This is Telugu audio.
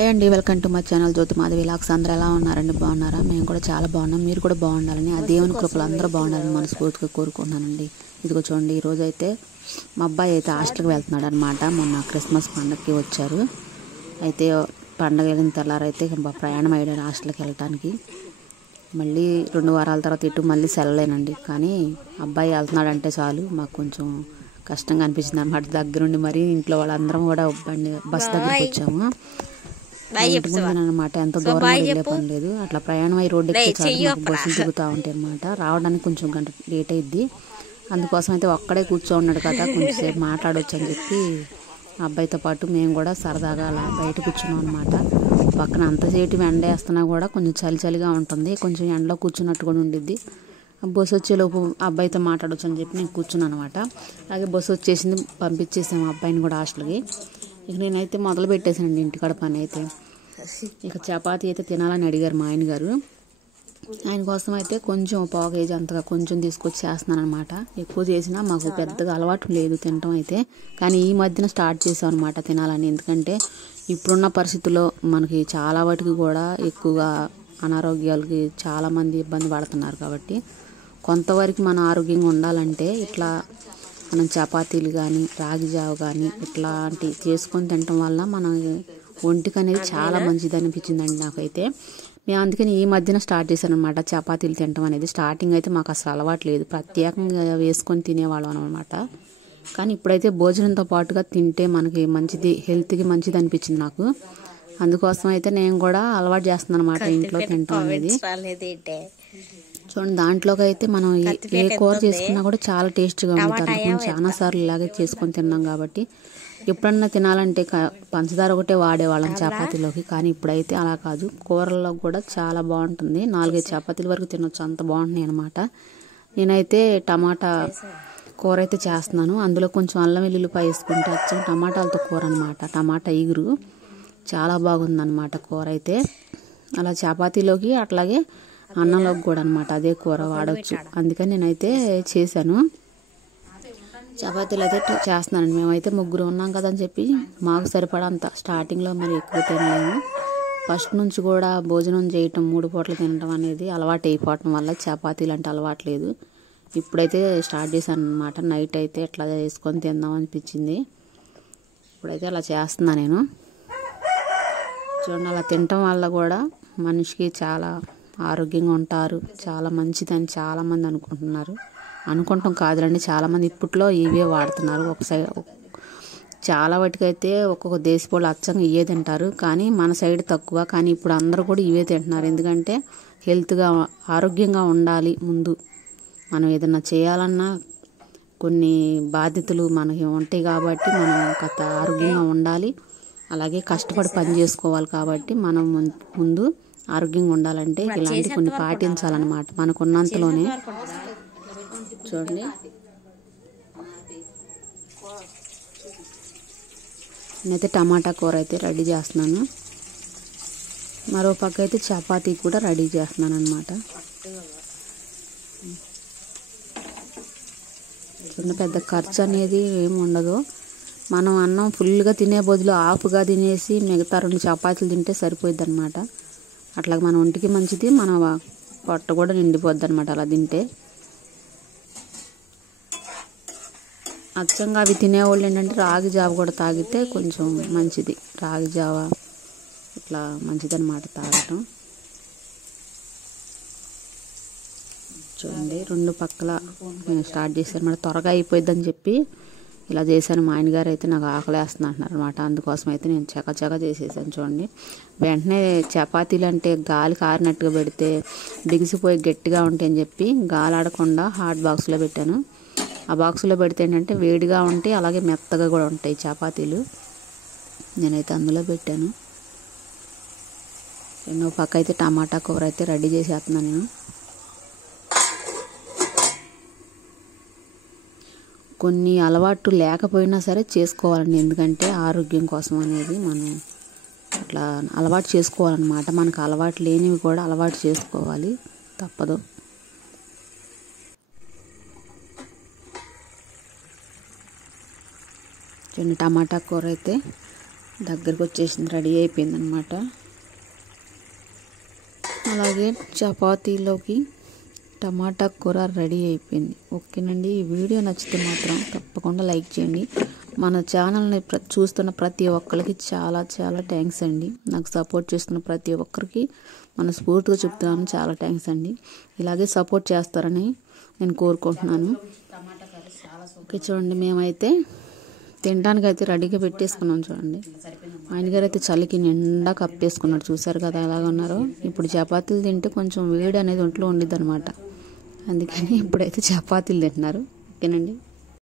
హాయ్ అండి, welcome to my channel Jyothi Madhavi vlogs. అందరూ ఎలా ఉన్నారండి? బాగున్నారా? మేము కూడా చాలా బాగున్నాం. మీరు కూడా బాగుండాలని, ఆ దేవుని కృపలు అందరూ బాగుండాలని మనస్ఫూర్తిగా కోరుకుంటున్నానండి. ఇదిగో చూడండి, ఈరోజు అయితే మా అబ్బాయి అయితే హాస్టల్కి వెళ్తున్నాడు అనమాట. మొన్న క్రిస్మస్ పండగకి వచ్చారు. అయితే పండగ వెళ్ళిన తెల్లారైతే ప్రయాణం అయ్యాడు హాస్టల్కి వెళ్ళటానికి. మళ్ళీ 2 వారాల తర్వాత ఇటు మళ్ళీ సెలవులేనండి. కానీ అబ్బాయి వెళ్తున్నాడంటే చాలు మాకు కొంచెం కష్టంగా అనిపించింది అనమాట. దగ్గరుండి మరి ఇంట్లో వాళ్ళందరం కూడా బస్ దగ్గరికి వచ్చాము. అనమాట ఎంత దూరం వెళ్ళే పని లేదు. అట్లా ప్రయాణం అయ్యి రోడ్డు ఎక్కి బస్సులు దిగుతూ ఉంటాయి అనమాట. రావడానికి కొంచెం గంట లేట్ అయింది. అందుకోసం అయితే ఒక్కడే కూర్చోన్నాడు కదా, కొంచెంసేపు మాట్లాడవచ్చు అని చెప్పి అబ్బాయితో పాటు మేము కూడా సరదాగా అలా బయట కూర్చున్నాం అనమాట. పక్కన అంతసేపు ఎండ వేస్తున్నా కూడా కొంచెం చలి చలిగా ఉంటుంది. కొంచెం ఎండలో కూర్చున్నట్టు కూడా ఉండిద్ది. బస్సు వచ్చేలోపు అబ్బాయితో మాట్లాడవచ్చు అని చెప్పి నేను కూర్చున్నాను అనమాట. అలాగే బస్సు వచ్చేసింది, పంపించేసాము అబ్బాయిని కూడా హాస్టల్కి. ఇక నేనైతే మొదలు పెట్టేసానండి ఇంటికాడ పని అయితే. ఇక చపాతీ అయితే తినాలని అడిగారు మా ఆయన గారు. ఆయన కోసం అయితే కొంచెం 1/4 కేజీ అంతగా కొంచెం తీసుకొచ్చి చేస్తున్నాను అనమాట. ఎక్కువ చేసినా మాకు పెద్దగా అలవాటు లేదు తినటం అయితే. కానీ ఈ మధ్యన స్టార్ట్ చేసాం అనమాట తినాలని. ఎందుకంటే ఇప్పుడున్న పరిస్థితుల్లో మనకి చాలా వాటికి కూడా ఎక్కువగా అనారోగ్యాలకి చాలామంది ఇబ్బంది పడుతున్నారు. కాబట్టి కొంతవరకు మన ఆరోగ్యంగా ఉండాలంటే ఇట్లా మనం చపాతీలు కానీ రాగి జావ కానీ ఇట్లాంటివి చేసుకొని తినటం వల్ల మన ఒంటికి అనేది చాలా మంచిది అనిపించిందండి నాకైతే. మేము అందుకని ఈ మధ్యన స్టార్ట్ చేశాను అనమాట చపాతీలు తినటం అనేది. స్టార్టింగ్ అయితే మాకు అసలు అలవాటు లేదు, ప్రత్యేకంగా వేసుకొని తినేవాళ్ళం అనమాట. కానీ ఇప్పుడైతే భోజనంతో పాటుగా తింటే మనకి మంచిది, హెల్త్కి మంచిది అనిపించింది నాకు. అందుకోసం అయితే నేను కూడా అలవాటు చేస్తున్నాను అనమాట ఇంట్లో తినటం అనేది. చూడండి, దాంట్లోకి అయితే మనం ఏ కూర చేసుకున్నా కూడా చాలా టేస్ట్గా ఉంటుంది. మేము చాలా సార్లు ఇలాగే చేసుకొని తిన్నాం కాబట్టి ఎప్పుడన్నా తినాలంటే పంచదార ఒకటే వాడేవాళ్ళం చపాతీలోకి. కానీ ఇప్పుడైతే అలా కాదు, కూరల్లో కూడా చాలా బాగుంటుంది. 4-5 చపాతీల వరకు తినొచ్చు, అంత బాగుంటున్నాయి అనమాట. నేనైతే టమాటా కూర అయితే చేస్తున్నాను. అందులో కొంచెం అల్లం వెల్లుల్లిపాయ వేసుకుంటే అచ్చం టమాటాలతో కూర అనమాట. టమాటా ఇగురు చాలా బాగుందన్నమాట కూర అయితే. అలా చపాతీలోకి అట్లాగే అన్నంలోకి కూడా అనమాట అదే కూర వాడవచ్చు. అందుకని నేనైతే చేశాను. చపాతీలు అయితే చేస్తున్నానండి. మేమైతే 3 ఉన్నాం కదని చెప్పి మాకు సరిపడంత స్టార్టింగ్లో మరి ఎక్కువ తినలేము. ఫస్ట్ నుంచి కూడా భోజనం చేయటం 3 పూటలు తినడం అనేది అలవాటు అయిపోవటం వల్ల చపాతీలు అంటే అలవాటు లేదు. ఇప్పుడైతే స్టార్ట్ చేశాను అనమాట. నైట్ అయితే ఎట్లా చేసుకొని తిందాం అనిపించింది. ఇప్పుడైతే అలా చేస్తున్నా నేను. చూడండి, అలా తినటం వల్ల కూడా మనిషికి చాలా ఆరోగ్యంగా ఉంటారు, చాలా మంచిదని చాలామంది అనుకుంటాం కాదులండి. చాలామంది ఇప్పట్లో ఇవే వాడుతున్నారు. చాలా వాటికైతే ఒక్కొక్క దేశపోళ్ళు అచ్చంగా ఇవే తింటారు, కానీ మన సైడ్ తక్కువ. కానీ ఇప్పుడు అందరూ కూడా ఇవే తింటున్నారు. ఎందుకంటే హెల్త్గా ఆరోగ్యంగా ఉండాలి. ముందు మనం ఏదన్నా చేయాలన్నా కొన్ని బాధ్యతలు మనకి ఉంటాయి కాబట్టి మనం కాస్త ఆరోగ్యంగా ఉండాలి. అలాగే కష్టపడి పని చేసుకోవాలి. కాబట్టి మనం ముందు ఆరోగ్యంగా ఉండాలంటే ఇలాంటి కొన్ని పాటించాలన్నమాట మనకున్నంతలోనే. చూడండి, నేనైతే టమాటా కూర అయితే రెడీ చేస్తున్నాను. మరో పక్క అయితే చపాతీ కూడా రెడీ చేస్తున్నాను అనమాట. చూడండి, పెద్ద ఖర్చు అనేది ఏమి ఉండదు. మనం అన్నం ఫుల్గా తినే బదులు హాఫ్గా తినేసి మిగతా 2 చపాతీలు తింటే సరిపోద్ది అనమాట. అట్లా మన ఒంటికి మంచిది, మన పొట్ట కూడా నిండిపోద్ది అనమాట అలా తింటే. అచ్చంగా అవి తినేవాళ్ళు ఏంటంటే రాగి జావ కూడా తాగితే కొంచెం మంచిది. రాగి జావ ఇట్లా మంచిది అనమాట తాగటం. చూడండి, 2 పక్కల నేను స్టార్ట్ చేశాను అనమాట. త్వరగా అయిపోయిద్దని చెప్పి ఇలా చేశాను. మా ఆయన గారు అయితే నాకు ఆకలేస్తుంది అంటున్నారు అనమాట. అందుకోసం అయితే నేను చకచక చేసేసాను. చూడండి, వెంటనే చపాతీలు అంటే గాలి కారినట్టుగా పెడితే బిగిసిపోయి గట్టిగా ఉంటాయని చెప్పి గాలి ఆడకుండా హాట్ బాక్స్లో పెట్టాను. ఆ బాక్స్లో పెడితే ఏంటంటే వేడిగా ఉంటాయి, అలాగే మెత్తగా కూడా ఉంటాయి చపాతీలు. నేనైతే అందులో పెట్టాను. ఎన్నో పక్క అయితే టమాటా కూర అయితే రెడీ చేసేస్తున్నాను నేను. కొన్ని అలవాటు లేకపోయినా సరే చేసుకోవాలండి. ఎందుకంటే ఆరోగ్యం కోసం అనేది మనం అట్లా అలవాటు చేసుకోవాలన్నమాట. మనకు అలవాటు లేనివి కూడా అలవాటు చేసుకోవాలి, తప్పదు. చూడండి, టమాటా కూర అయితే దగ్గరికి వచ్చేసింది, రెడీ అయిపోయింది అనమాట. అలాగే చపాతీలోకి టమాటా కూర రెడీ అయిపోయింది. ఓకేనండి, ఈ వీడియో నచ్చితే మాత్రం తప్పకుండా లైక్ చేయండి. మన ఛానల్ని చూస్తున్న ప్రతి ఒక్కరికి చాలా చాలా థ్యాంక్స్ అండి. నాకు సపోర్ట్ చేస్తున్న ప్రతి ఒక్కరికి మనస్ఫూర్తిగా చెప్తున్నాను, చాలా థ్యాంక్స్ అండి. ఇలాగే సపోర్ట్ చేస్తారని నేను కోరుకుంటున్నాను. ఓకే చూడండి, మేమైతే తినడానికి అయితే రెడీగా పెట్టేసుకున్నాం. చూడండి, ఆయన గారు అయితే చలికి నిండా కప్పేసుకున్నాడు. చూసారు కదా ఎలాగ ఉన్నారో. ఇప్పుడు చపాతీలు తింటే కొంచెం వేడి అనేది ఒంట్లో ఉండిద్ది అనమాట. అందుకని ఇప్పుడైతే చపాతీలు తింటున్నారు. ఓకేనండి.